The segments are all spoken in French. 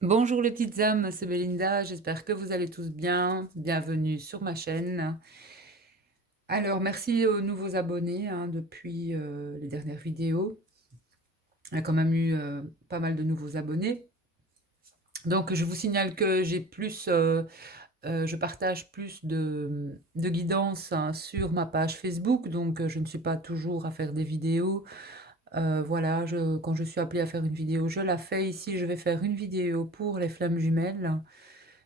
Bonjour les petites âmes, c'est Belinda, j'espère que vous allez tous bien. Bienvenue sur ma chaîne. Alors, merci aux nouveaux abonnés depuis les dernières vidéos. Il y a quand même eu pas mal de nouveaux abonnés. Donc, je vous signale que je partage plus de guidance sur ma page Facebook. Donc, je ne suis pas toujours à faire des vidéos. Voilà, quand je suis appelée à faire une vidéo, je la fais. Ici, je vais faire une vidéo pour les flammes jumelles.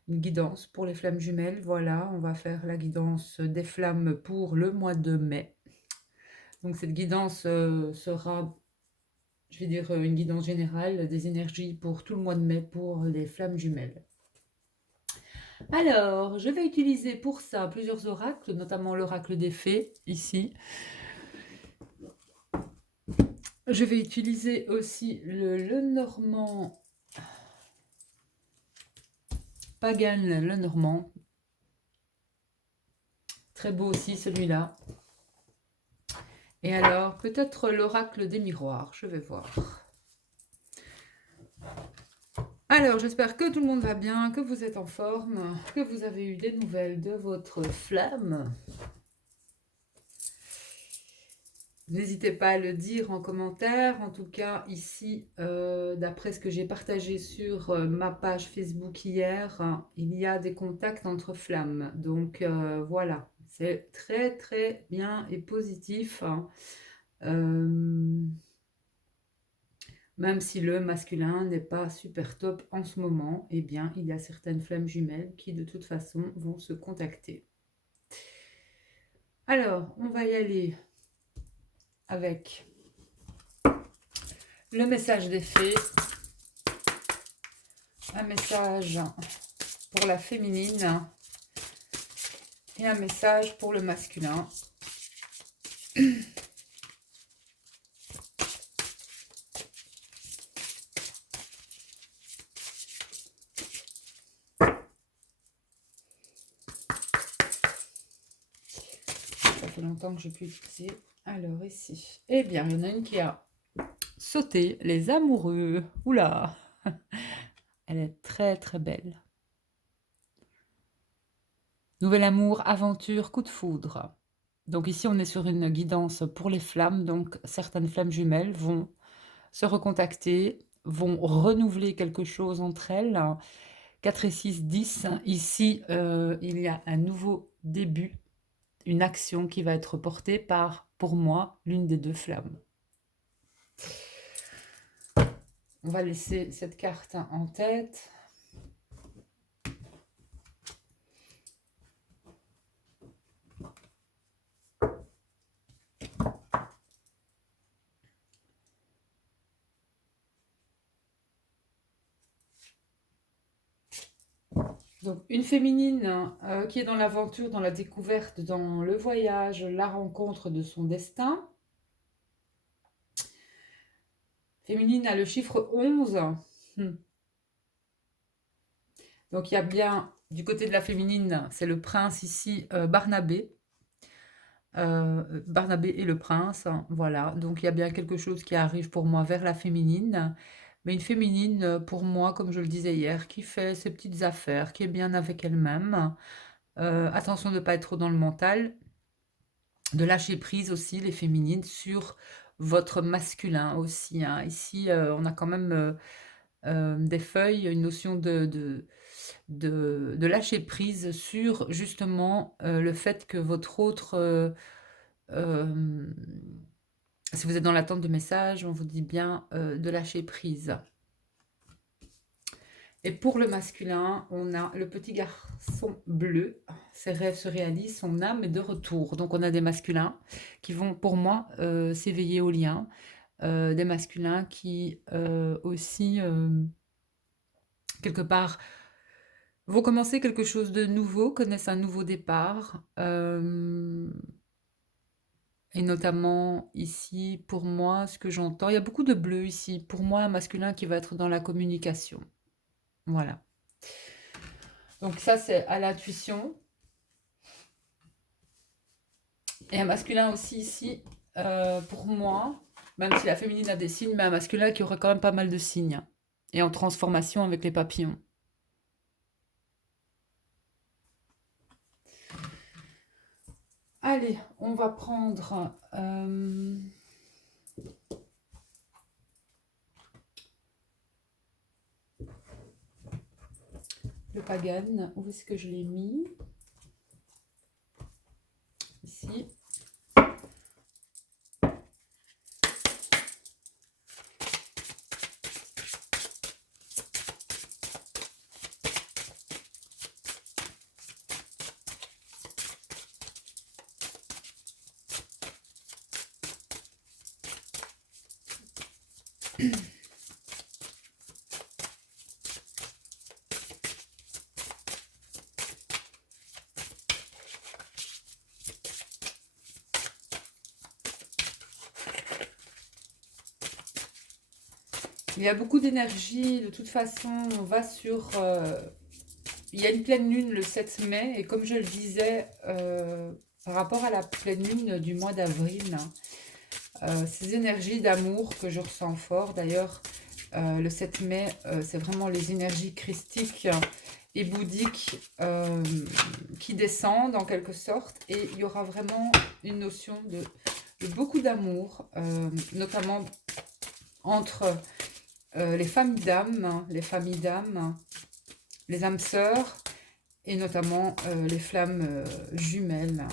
Une guidance pour les flammes jumelles. Voilà, on va faire la guidance des flammes pour le mois de mai. Donc cette guidance sera, je vais dire, une guidance générale des énergies pour tout le mois de mai pour les flammes jumelles. Alors, je vais utiliser pour ça plusieurs oracles, notamment l'oracle des fées, ici. Je vais utiliser aussi le Lenormand, Pagan Lenormand. Très beau aussi celui-là. Et alors, peut-être l'oracle des miroirs, je vais voir. Alors, j'espère que tout le monde va bien, que vous êtes en forme, que vous avez eu des nouvelles de votre flamme. N'hésitez pas à le dire en commentaire. En tout cas, ici, d'après ce que j'ai partagé sur ma page Facebook hier, il y a des contacts entre flammes. Donc, voilà, c'est très, très bien et positif. Même si le masculin n'est pas super top en ce moment, eh bien, il y a certaines flammes jumelles qui, de toute façon, vont se contacter. Alors, on va y aller avec le message des fées, un message pour la féminine et un message pour le masculin. Ça fait longtemps que je peux utiliser. Alors ici, eh bien, il y en a une qui a sauté, les amoureux. Oula, elle est très très belle. Nouvel amour, aventure, coup de foudre. Donc ici, on est sur une guidance pour les flammes. Donc certaines flammes jumelles vont se recontacter, vont renouveler quelque chose entre elles. 4 et 6, 10. Ici, il y a un nouveau début, une action qui va être portée par, pour moi, l'une des deux flammes. On va laisser cette carte en tête. Donc, une féminine qui est dans l'aventure, dans la découverte, dans le voyage, la rencontre de son destin. Féminine a le chiffre 11. Donc, il y a bien, du côté de la féminine, c'est le prince ici, Barnabé. Barnabé et le prince, voilà. Donc, il y a bien quelque chose qui arrive pour moi vers la féminine. Mais une féminine, pour moi, comme je le disais hier, qui fait ses petites affaires, qui est bien avec elle-même. Attention de ne pas être trop dans le mental. De lâcher prise aussi, les féminines, sur votre masculin aussi. Ici, on a quand même des feuilles, une notion de lâcher prise sur justement le fait que votre autre... si vous êtes dans l'attente de messages, on vous dit bien de lâcher prise. Et pour le masculin, on a le petit garçon bleu. Ses rêves se réalisent, son âme est de retour. Donc on a des masculins qui vont, pour moi, s'éveiller au lien. Des masculins qui aussi, quelque part, vont commencer quelque chose de nouveau, connaissent un nouveau départ. Et notamment ici, pour moi, ce que j'entends, il y a beaucoup de bleu ici. Pour moi, un masculin qui va être dans la communication. Voilà. Donc ça, c'est à l'intuition. Et un masculin aussi ici, pour moi, même si la féminine a des signes, mais un masculin qui aura quand même pas mal de signes. et en transformation avec les papillons. Allez, on va prendre le Pagan. Où est-ce que je l'ai mis? Ici. Il y a beaucoup d'énergie, de toute façon, on va sur... il y a une pleine lune le 7 mai, et comme je le disais, par rapport à la pleine lune du mois d'avril, ces énergies d'amour que je ressens fort, d'ailleurs, le 7 mai, c'est vraiment les énergies christiques et bouddhiques qui descendent en quelque sorte, et il y aura vraiment une notion de beaucoup d'amour, notamment entre les familles d'âmes, les âmes sœurs, et notamment les flammes jumelles.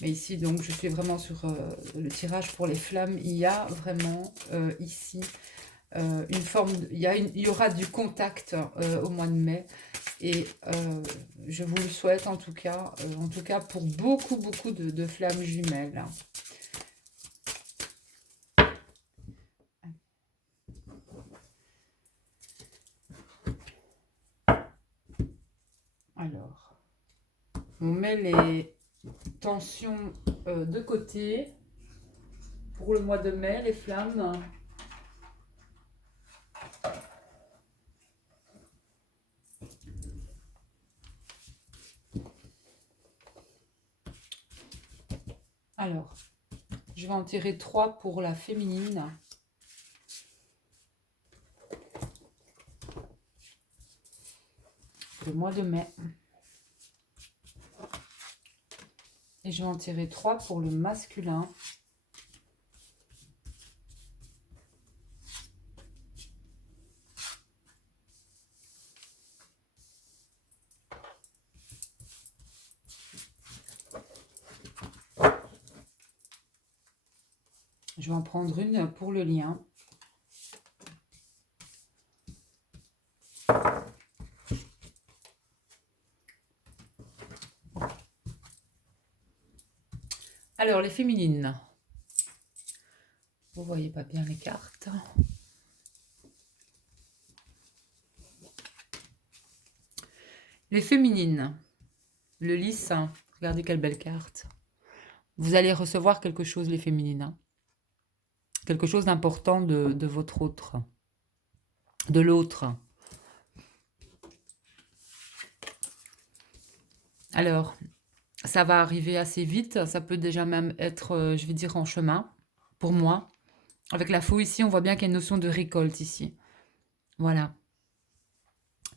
Mais ici, donc, je suis vraiment sur le tirage pour les flammes. Il y a vraiment ici une forme... il y aura du contact au mois de mai. Et je vous le souhaite en tout cas pour beaucoup, beaucoup de flammes jumelles. Alors, on met les tensions de côté pour le mois de mai, les flammes. Alors, je vais en tirer 3 pour la féminine. Le mois de mai. Et je vais en tirer 3 pour le masculin. Je vais en prendre une pour le lien. Alors, les féminines. Vous voyez pas bien les cartes. Les féminines. Le lys. Regardez quelle belle carte. Vous allez recevoir quelque chose, les féminines. Quelque chose d'important de votre autre. De l'autre. Alors, ça va arriver assez vite. Ça peut déjà même être, je vais dire, en chemin. Pour moi. Avec la faux ici, on voit bien qu'il y a une notion de récolte ici. Voilà.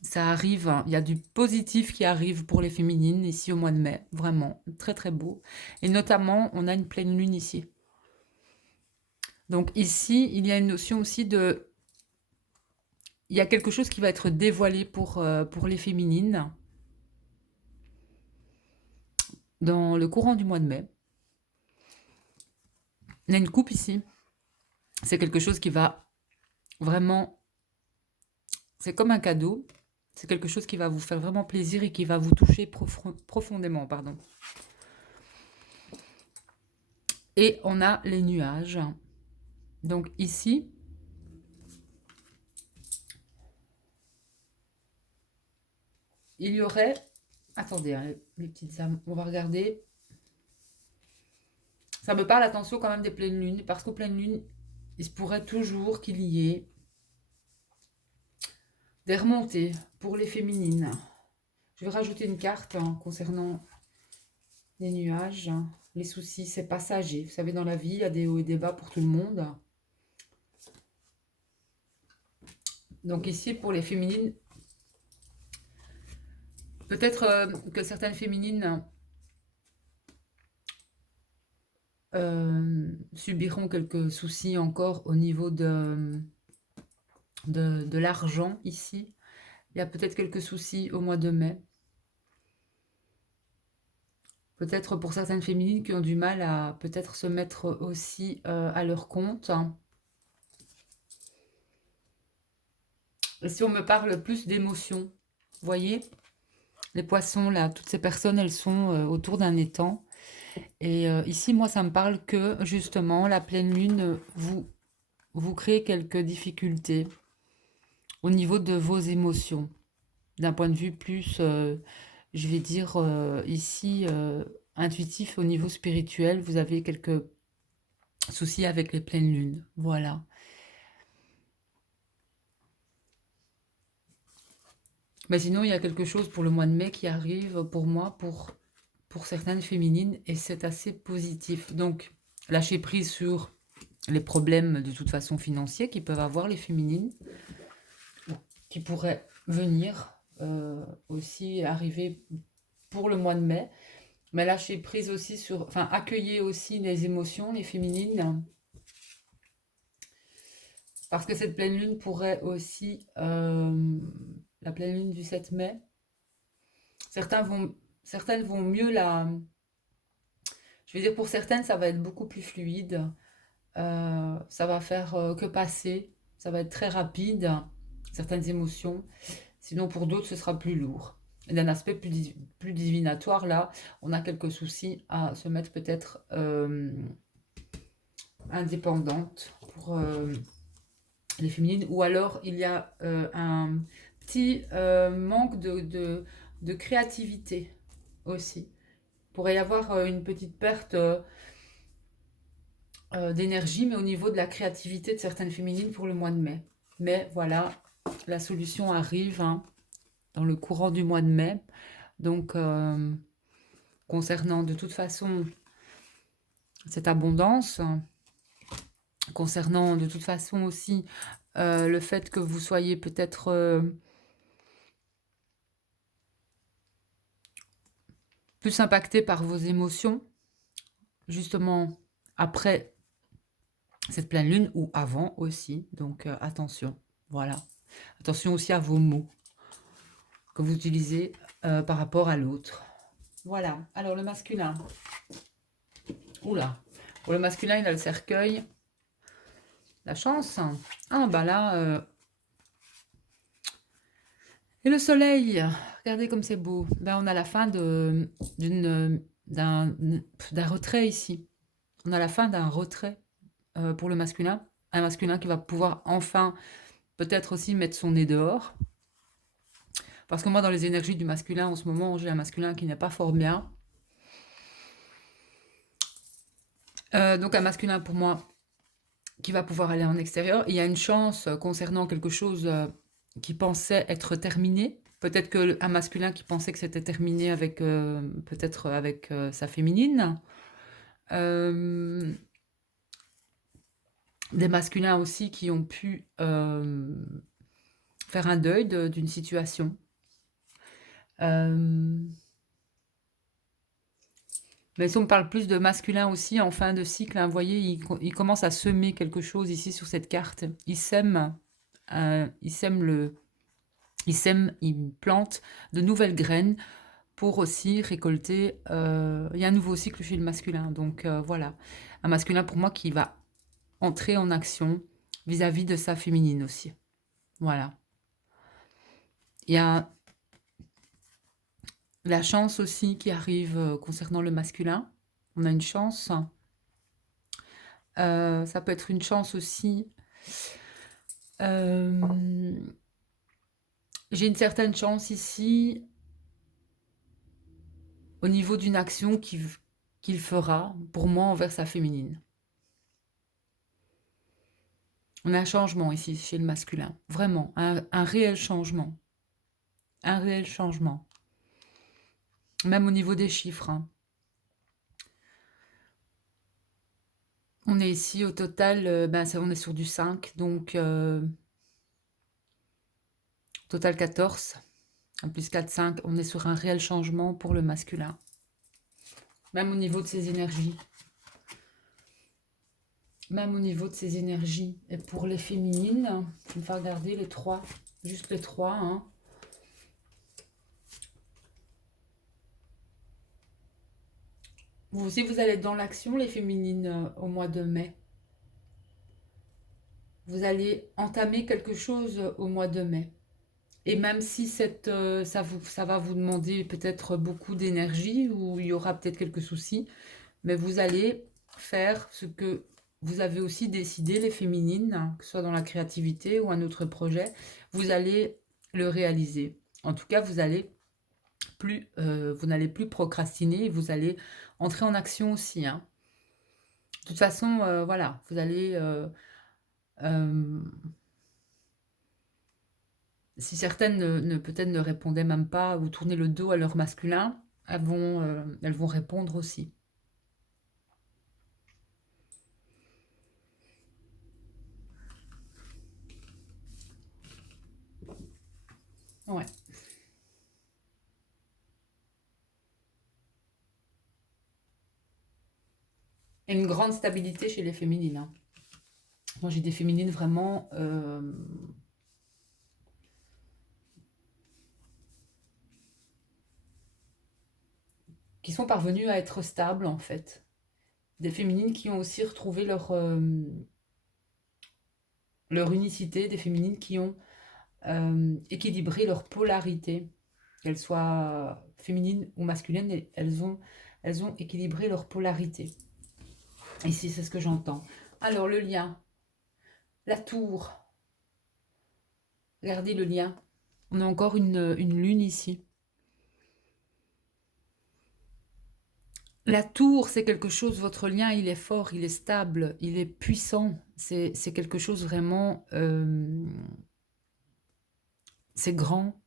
Ça arrive, il y a du positif qui arrive pour les féminines ici au mois de mai. Vraiment, très très beau. Et notamment, on a une pleine lune ici. Donc ici, il y a une notion aussi de... Il y a quelque chose qui va être dévoilé pour les féminines dans le courant du mois de mai. On a une coupe ici. C'est quelque chose qui va vraiment... C'est comme un cadeau. C'est quelque chose qui va vous faire vraiment plaisir et qui va vous toucher profondément. Pardon. Et on a les nuages. Donc ici... Il y aurait... Attendez, hein, les petites âmes, on va regarder. Ça me parle, attention, quand même des pleines lunes, parce qu'aux pleines lunes, il se pourrait toujours qu'il y ait des remontées pour les féminines. Je vais rajouter une carte concernant les nuages. Les soucis, c'est passager. Vous savez, dans la vie, il y a des hauts et des bas pour tout le monde. Donc ici, pour les féminines, peut-être que certaines féminines subiront quelques soucis encore au niveau de l'argent ici. Il y a peut-être quelques soucis au mois de mai. Peut-être pour certaines féminines qui ont du mal à peut-être se mettre aussi à leur compte. Et si on me parle plus d'émotions, vous voyez, les poissons là, toutes ces personnes, elles sont autour d'un étang. Et ici, moi, ça me parle que justement, la pleine lune vous crée quelques difficultés au niveau de vos émotions, d'un point de vue plus, je vais dire ici, intuitif au niveau spirituel, vous avez quelques soucis avec les pleines lunes. Voilà. Mais sinon, il y a quelque chose pour le mois de mai qui arrive pour moi, pour certaines féminines, et c'est assez positif. Donc, lâcher prise sur les problèmes de toute façon financiers qui peuvent avoir les féminines, qui pourraient venir aussi arriver pour le mois de mai. Mais lâcher prise aussi sur, enfin, accueillir aussi les émotions, les féminines, parce que cette pleine lune pourrait aussi, la pleine lune du 7 mai, certaines vont mieux la, je veux dire pour certaines ça va être beaucoup plus fluide, ça va faire que passer, ça va être très rapide, certaines émotions, sinon pour d'autres ce sera plus lourd. Et d'un aspect plus divinatoire, là, on a quelques soucis à se mettre peut-être indépendante pour les féminines, ou alors il y a un petit manque de créativité aussi. Il pourrait y avoir une petite perte d'énergie, mais au niveau de la créativité de certaines féminines pour le mois de mai. Mais voilà, la solution arrive hein, dans le courant du mois de mai. Donc, concernant de toute façon cette abondance, concernant de toute façon aussi le fait que vous soyez peut-être plus impacté par vos émotions, justement après cette pleine lune ou avant aussi. Donc attention, voilà. Attention aussi à vos mots que vous utilisez par rapport à l'autre. Voilà. Alors le masculin. Oula. Pour le masculin, il a le cercueil. La chance. Ah bah là. Et le soleil. Regardez comme c'est beau. Ben, on a la fin d'un retrait ici. On a la fin d'un retrait pour le masculin. Un masculin qui va pouvoir enfin peut-être aussi mettre son nez dehors. Parce que moi, dans les énergies du masculin, en ce moment, j'ai un masculin qui n'est pas fort bien. Donc un masculin pour moi qui va pouvoir aller en extérieur. Il y a une chance concernant quelque chose qui pensait être terminé. Peut-être qu'un masculin qui pensait que c'était terminé avec peut-être avec sa féminine. Des masculins aussi qui ont pu faire un deuil d'une situation. Mais si on parle plus de masculin aussi en fin de cycle, hein, vous voyez, il commence à semer quelque chose ici sur cette carte. Il sème, il plante de nouvelles graines pour aussi récolter. Il y a un nouveau cycle chez le masculin. Donc voilà, un masculin pour moi qui va entrer en action vis-à-vis de sa féminine aussi. Voilà. Il y a la chance aussi qui arrive concernant le masculin. On a une chance. Ça peut être une chance aussi. J'ai une certaine chance ici au niveau d'une action qu'il fera pour moi envers sa féminine. On a un changement ici chez le masculin. Vraiment, un réel changement. Un réel changement. Même au niveau des chiffres. Hein. On est ici au total, on est sur du 5, donc Total 14. En plus 4, 5, on est sur un réel changement pour le masculin. Même au niveau de ses énergies. Même au niveau de ses énergies. Et pour les féminines, on va regarder les 3. Juste les 3. Hein. Vous aussi, vous allez être dans l'action, les féminines, au mois de mai. Vous allez entamer quelque chose au mois de mai. Et même si ça va vous demander peut-être beaucoup d'énergie ou il y aura peut-être quelques soucis, mais vous allez faire ce que vous avez aussi décidé, les féminines, hein, que ce soit dans la créativité ou un autre projet, vous allez le réaliser. En tout cas, vous n'allez plus procrastiner, vous allez entrer en action aussi. Hein. De toute façon, voilà, vous allez... si certaines peut-être ne répondaient même pas ou tournaient le dos à leur masculin, elles vont répondre aussi. Ouais. Et une grande stabilité chez les féminines. Hein. Moi, j'ai des féminines vraiment... qui sont parvenues à être stables, en fait. Des féminines qui ont aussi retrouvé leur unicité, des féminines qui ont équilibré leur polarité, qu'elles soient féminines ou masculines, elles ont équilibré leur polarité. Ici, c'est ce que j'entends. Alors, le lien, la tour, regardez le lien. On a encore une lune ici. La tour, c'est quelque chose, votre lien, il est fort, il est stable, il est puissant. C'est quelque chose vraiment... c'est grand.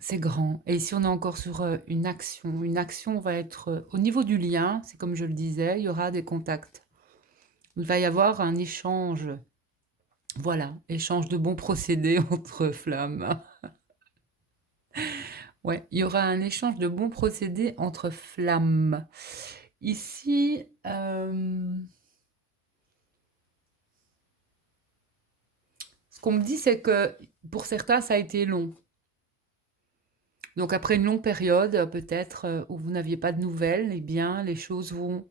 C'est grand. Et ici, on est encore sur une action. Une action va être... au niveau du lien, c'est comme je le disais, il y aura des contacts. Il va y avoir un échange. Voilà, échange de bons procédés entre flammes. Ouais, il y aura un échange de bons procédés entre flammes. Ici, ce qu'on me dit, c'est que pour certains, ça a été long. Donc après une longue période, peut-être, où vous n'aviez pas de nouvelles, eh bien, les choses vont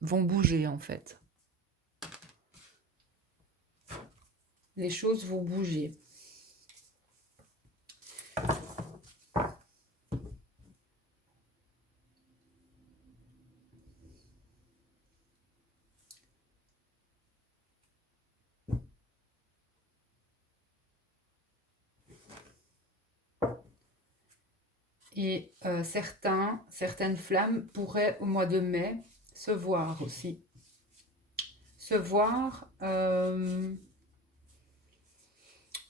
bouger, en fait. Les choses vont bouger. Et certaines flammes pourraient, au mois de mai, se voir aussi. Se voir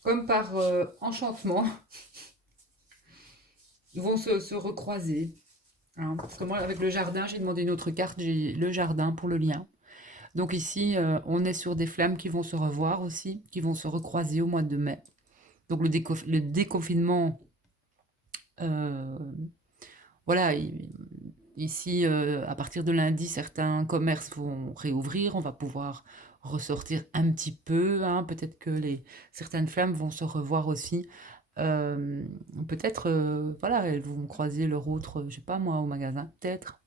comme par enchantement. Ils vont se recroiser. Hein. Parce que moi, avec le jardin, j'ai demandé une autre carte, j'ai le jardin pour le lien. Donc ici, on est sur des flammes qui vont se revoir aussi, qui vont se recroiser au mois de mai. Donc le déconfinement, euh, voilà, ici, à partir de lundi, certains commerces vont réouvrir, on va pouvoir ressortir un petit peu, hein. Peut-être que certaines flammes vont se revoir aussi. Euh, Peut-être, voilà, elles vont croiser leur autre, je sais pas moi, au magasin, peut-être.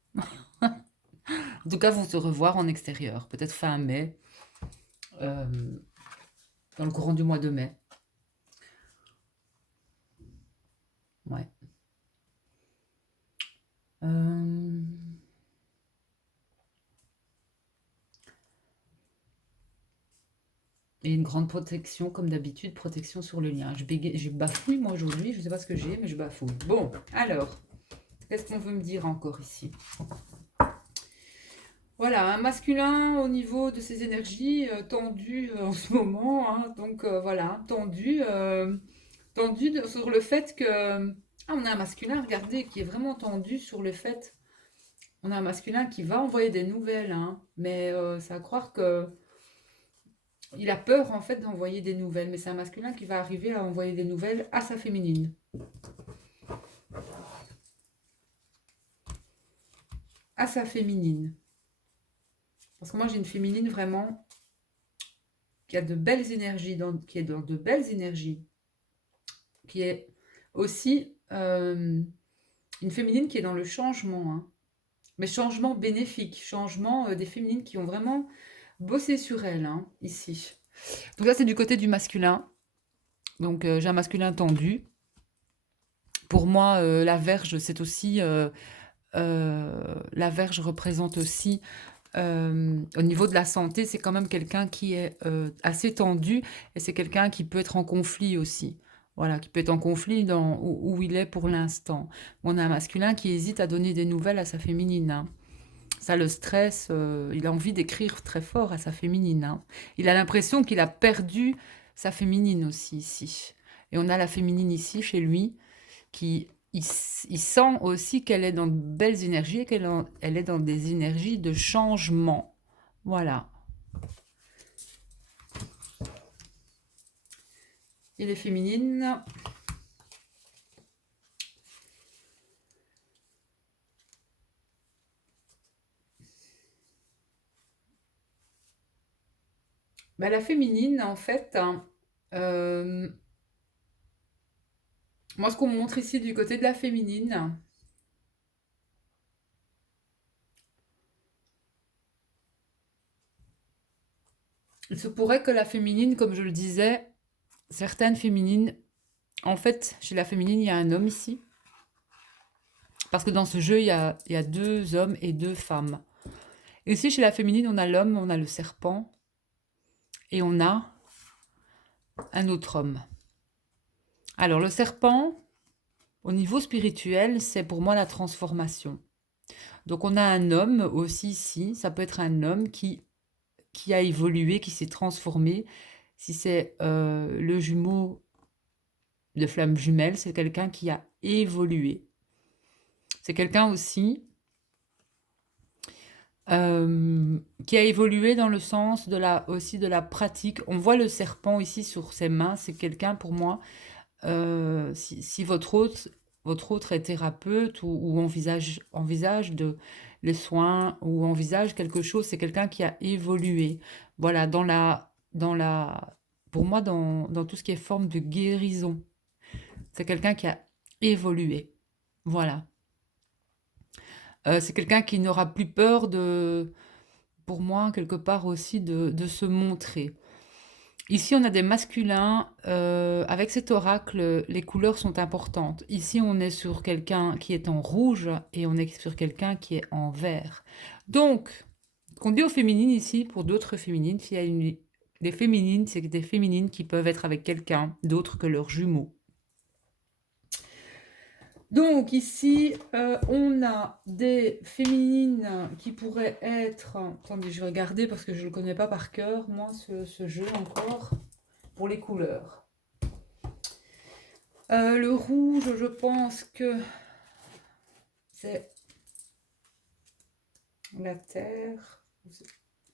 En tout cas, vont se revoir en extérieur, peut-être fin mai, euh, dans le courant du mois de mai. Ouais. Euh, Et une grande protection, comme d'habitude, protection sur le lien. Je bafouille moi aujourd'hui, je ne sais pas ce que j'ai, mais je bafouille. Bon, alors, qu'est-ce qu'on veut me dire encore ici? Voilà, un masculin au niveau de ses énergies tendu en ce moment, hein, donc voilà, tendu sur le fait que... Ah, on a un masculin, regardez, qui est vraiment tendu sur le fait... On a un masculin qui va envoyer des nouvelles, hein, mais c'est à croire que il a peur en fait d'envoyer des nouvelles, mais c'est un masculin qui va arriver à envoyer des nouvelles à sa féminine. À sa féminine. Parce que moi j'ai une féminine vraiment qui a de belles énergies, qui est dans de belles énergies, qui est aussi une féminine qui est dans le changement, hein. Mais changement bénéfique, changement des féminines qui ont vraiment bossé sur elles, hein, ici. Donc ça c'est du côté du masculin. Donc j'ai un masculin tendu. Pour moi, la verge, c'est aussi... la verge représente aussi, au niveau de la santé, c'est quand même quelqu'un qui est assez tendu et c'est quelqu'un qui peut être en conflit aussi. Voilà, qui peut être en conflit dans où il est pour l'instant. On a un masculin qui hésite à donner des nouvelles à sa féminine, hein. Ça le stresse, il a envie d'écrire très fort à sa féminine, hein. Il a l'impression qu'il a perdu sa féminine aussi ici. Et on a la féminine ici chez lui qui il sent aussi qu'elle est dans de belles énergies et elle est dans des énergies de changement. Voilà. Et les féminines. Bah, la féminine, en fait, hein, moi, ce qu'on me montre ici du côté de la féminine, il se pourrait que la féminine, comme je le disais, certaines féminines, en fait, chez la féminine, il y a un homme ici. Parce que dans ce jeu, il y a deux hommes et deux femmes. Et ici, chez la féminine, on a l'homme, on a le serpent, et on a un autre homme. Alors, le serpent, au niveau spirituel, c'est pour moi la transformation. Donc, on a un homme aussi ici, ça peut être un homme qui a évolué, qui s'est transformé. Si c'est le jumeau de flamme jumelle, c'est quelqu'un qui a évolué. C'est quelqu'un aussi qui a évolué dans le sens aussi de la pratique. On voit le serpent ici sur ses mains, c'est quelqu'un pour moi, si votre autre est thérapeute ou envisage les soins ou envisage quelque chose, c'est quelqu'un qui a évolué. Voilà, pour moi, dans tout ce qui est forme de guérison, c'est quelqu'un qui a évolué. Voilà. C'est quelqu'un qui n'aura plus peur pour moi, quelque part aussi, de se montrer. Ici, on a des masculins. Avec cet oracle, les couleurs sont importantes. Ici, on est sur quelqu'un qui est en rouge et on est sur quelqu'un qui est en vert. Donc, ce qu'on dit aux féminines ici, pour d'autres féminines, s'il y a des féminines, c'est des féminines qui peuvent être avec quelqu'un d'autre que leurs jumeaux. Donc ici, on a des féminines qui pourraient être... Attendez, je vais regarder parce que je ne le connais pas par cœur, moi, ce jeu encore, pour les couleurs. Le rouge, je pense que c'est la terre.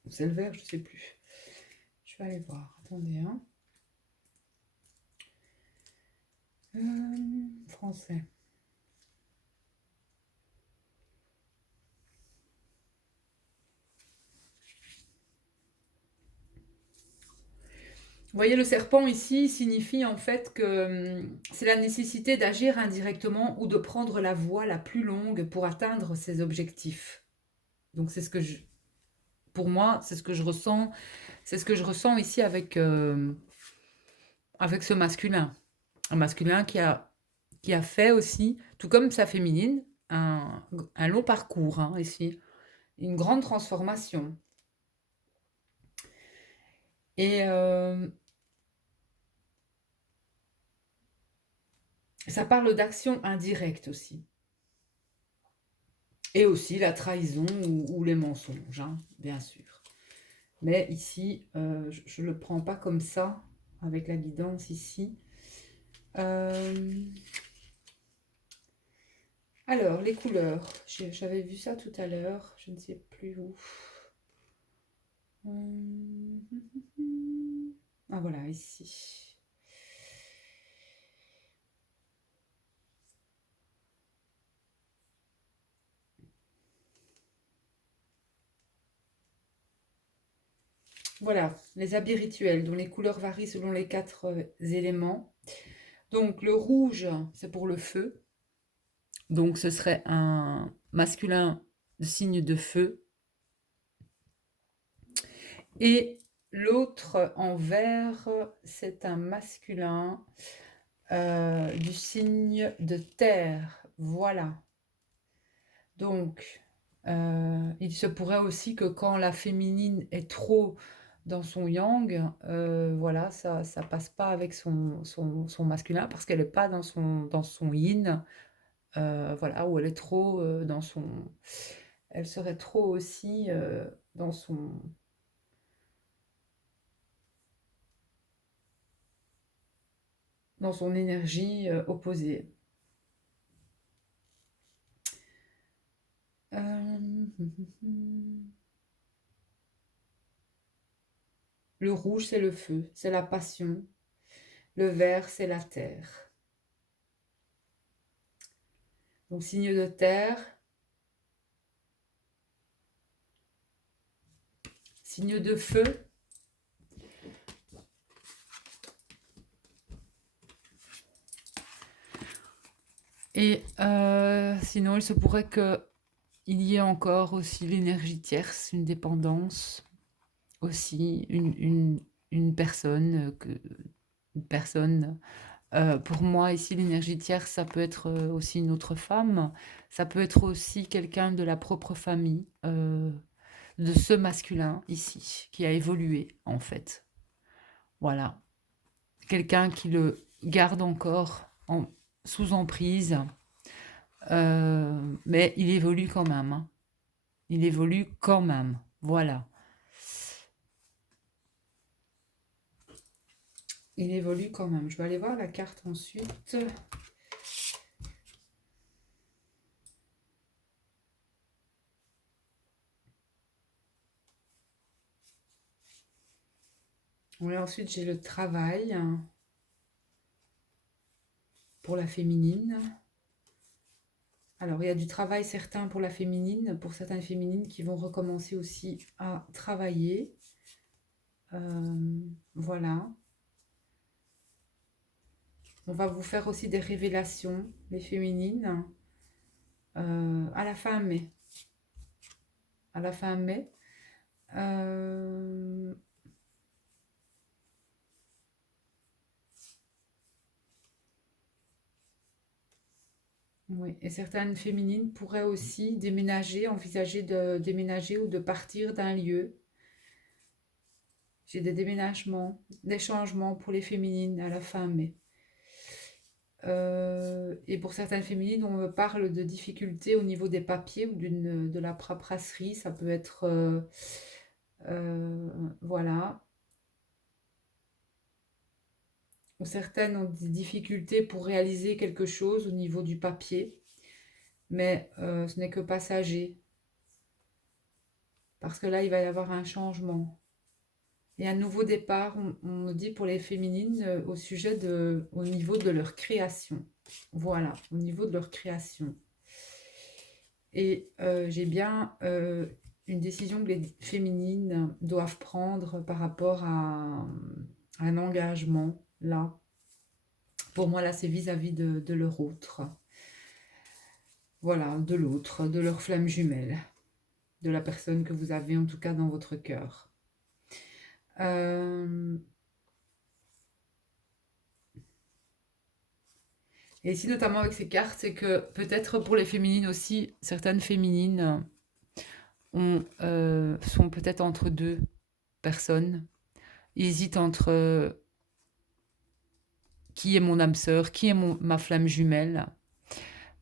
Ou c'est le vert, je ne sais plus. Je vais aller voir. Attendez, hein. Français. Vous voyez, le serpent ici signifie en fait que c'est la nécessité d'agir indirectement ou de prendre la voie la plus longue pour atteindre ses objectifs. Donc c'est pour moi, c'est ce que je ressens. C'est ce que je ressens ici avec ce masculin. Un masculin qui a fait aussi, tout comme sa féminine, un long parcours, hein, ici. Une grande transformation. Et ça parle d'action indirecte aussi. Et aussi la trahison ou les mensonges, hein, bien sûr. Mais ici, je ne le prends pas comme ça, avec la guidance ici. Alors, les couleurs. J'avais vu ça tout à l'heure, je ne sais plus où. voilà, ici. Voilà, les habits rituels dont les couleurs varient selon les 4 éléments. Donc le rouge, c'est pour le feu. Donc ce serait un masculin de signe de feu. Et l'autre en vert, c'est un masculin du signe de terre. Voilà. Donc, il se pourrait aussi que quand la féminine est trop dans son yang, voilà, ça passe pas avec son masculin parce qu'elle est pas dans son yin, voilà, ou elle est trop dans son... Elle serait trop aussi dans son énergie opposée. Le rouge, c'est le feu, c'est la passion. Le vert, c'est la terre. Donc, signe de terre, signe de feu. Et sinon, il se pourrait qu'il y ait encore aussi l'énergie tierce, une dépendance, aussi une personne, pour moi ici l'énergie tierce, ça peut être aussi une autre femme, ça peut être aussi quelqu'un de la propre famille, de ce masculin ici, qui a évolué en fait. Voilà. Quelqu'un qui le garde encore sous emprise, mais il évolue quand même, hein. Il évolue quand même. Voilà. Il évolue quand même. Je vais aller voir la carte ensuite. Oui, ensuite, j'ai le travail pour la féminine. Alors, il y a du travail certain pour la féminine, pour certaines féminines qui vont recommencer aussi à travailler. Voilà. On va vous faire aussi des révélations, les féminines, à la fin mai. À la fin mai. Oui, et certaines féminines pourraient aussi déménager, envisager de déménager ou de partir d'un lieu. J'ai des déménagements, des changements pour les féminines à la fin mai. Et pour certaines féminines, on me parle de difficultés au niveau des papiers ou de la paperasserie. Ça peut être... voilà. Ou certaines ont des difficultés pour réaliser quelque chose au niveau du papier. Mais ce n'est que passager. Parce que là, il va y avoir un changement. Et un nouveau départ, on me dit pour les féminines, au niveau de leur création. Voilà, au niveau de leur création. Et j'ai bien une décision que les féminines doivent prendre par rapport à un engagement, là. Pour moi, là, c'est vis-à-vis de leur autre. Voilà, de l'autre, de leur flamme jumelle, de la personne que vous avez en tout cas dans votre cœur. Et ici, notamment avec ces cartes, c'est que peut-être pour les féminines aussi, certaines féminines sont peut-être entre deux personnes. Ils hésitent entre qui est mon âme sœur, qui est ma flamme jumelle.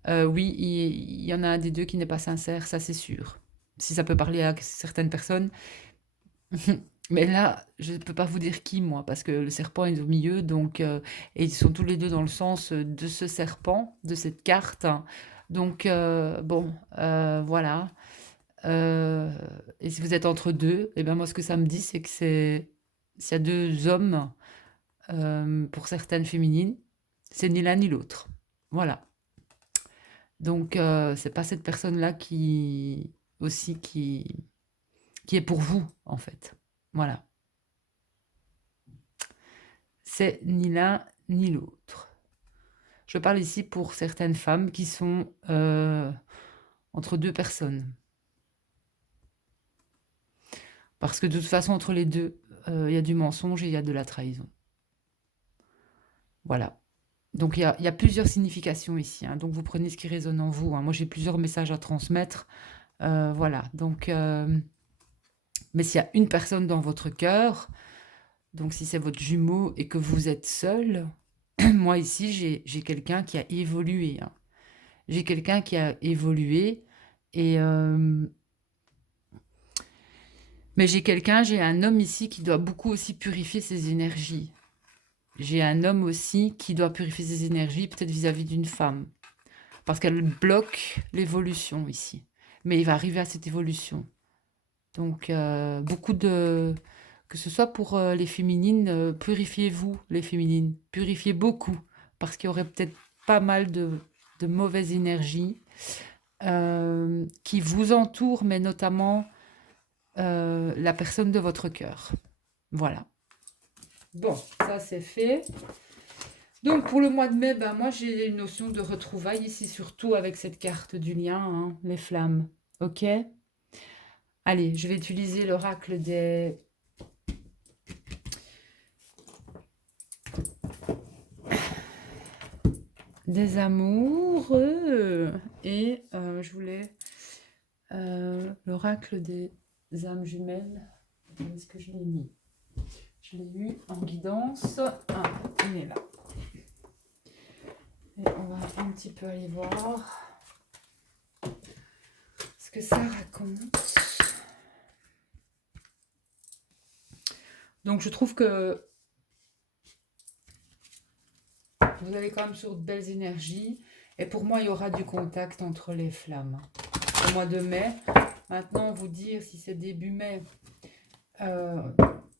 Oui, il y en a un des deux qui n'est pas sincère, ça c'est sûr. Si ça peut parler à certaines personnes. Mais là, je ne peux pas vous dire qui, moi, parce que le serpent est au milieu, donc, et ils sont tous les deux dans le sens de ce serpent, de cette carte. Donc, bon, voilà. Et si vous êtes entre deux, et ben moi, ce que ça me dit, c'est que s'il y a 2 hommes, pour certaines féminines, c'est ni l'un ni l'autre. Voilà. Donc, c'est pas cette personne-là qui est pour vous, en fait. Voilà. C'est ni l'un ni l'autre. Je parle ici pour certaines femmes qui sont entre 2 personnes. Parce que de toute façon, entre les deux, il y a du mensonge et il y a de la trahison. Voilà. Donc, il y a plusieurs significations ici, hein. Donc, vous prenez ce qui résonne en vous, hein. Moi, j'ai plusieurs messages à transmettre. Voilà. Donc, mais s'il y a une personne dans votre cœur, donc si c'est votre jumeau et que vous êtes seul, moi ici, j'ai quelqu'un qui a évolué, hein. J'ai quelqu'un qui a évolué et... mais j'ai un homme ici qui doit beaucoup aussi purifier ses énergies. J'ai un homme aussi qui doit purifier ses énergies, peut-être vis-à-vis d'une femme. Parce qu'elle bloque l'évolution ici. Mais il va arriver à cette évolution. Donc, beaucoup de... Que ce soit pour les féminines, purifiez-vous, les féminines. Purifiez beaucoup. Parce qu'il y aurait peut-être pas mal de mauvaises énergies qui vous entourent, mais notamment la personne de votre cœur. Voilà. Bon, ça c'est fait. Donc pour le mois de mai, ben, moi j'ai une notion de retrouvailles ici, surtout avec cette carte du lien, hein, les flammes. Ok? Allez, je vais utiliser l'oracle des amours et je voulais l'oracle des âmes jumelles. Où est-ce que je l'ai mis? Je l'ai eu en guidance. Ah, il est là. Et on va un petit peu aller voir ce que ça raconte. Donc je trouve que vous allez quand même sur de belles énergies. Et pour moi, il y aura du contact entre les flammes. Au mois de mai. Maintenant, vous dire si c'est début mai.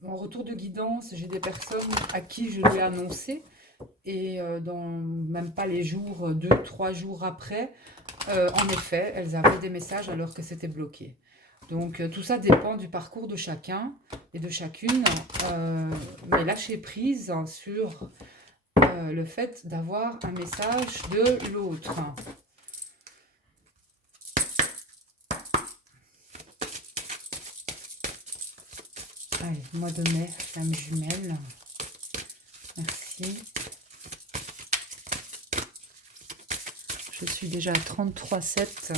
En retour de guidance, j'ai des personnes à qui je l'ai annoncé. Et dans même pas les jours, 2-3 jours après, en effet, elles avaient des messages alors que c'était bloqué. Donc tout ça dépend du parcours de chacun et de chacune. Mais lâchez prise sur le fait d'avoir un message de l'autre. Allez, mois de mai, flamme jumelle. Merci. Je suis déjà à 33,7.